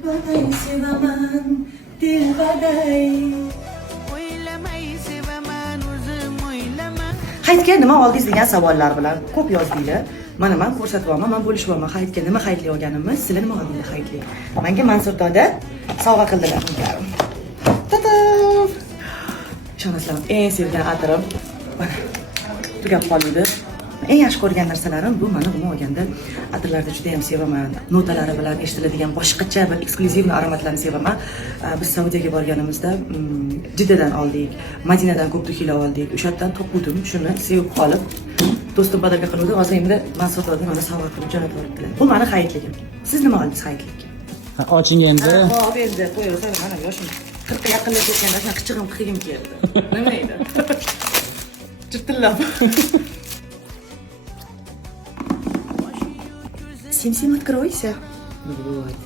dilbaday sevaman, dilbaday. Hayitga nima oldingiz degan savollar bilan ko'p yozdinglar. Mana men ko'rsatyapman, men bo'lishyapman. Hayitga nima hayitli olganimni, sizlar nima oldinglar hayitli? Menga Mansur doda sovg'a qildilar. Ta-ta! Ishonasizlarmi? Eng sevgan atirim mana tugab qoldi. Eng yaxshi ko'rgan narsalarim bu mana buni olganda atirlarni juda ham sevaman. Notalari bilan eshitiladigan boshqacha bir eksklyuzivni aromatlarni sevaman. Biz Saudiyaga borganimizda Jiddadan oldik, Madinadan ko'p duxila oldik. O'sha yerdan topdim, shuni sevib qolib, do'stim podarka qildi. Hozir endi Mansurdan mana sovg'a qilib jo'natib yuboribdilar. Bu meni hayitligim. Siz nima oldingiz hayitlikka? Oching endi. Hop endi qo'yaversan, mana yoshim 40 ga yaqinlab ketganda shuna qichig'im qilgim keldi. Nima edi? Чертillab. Сим-сим, откройся. Вот.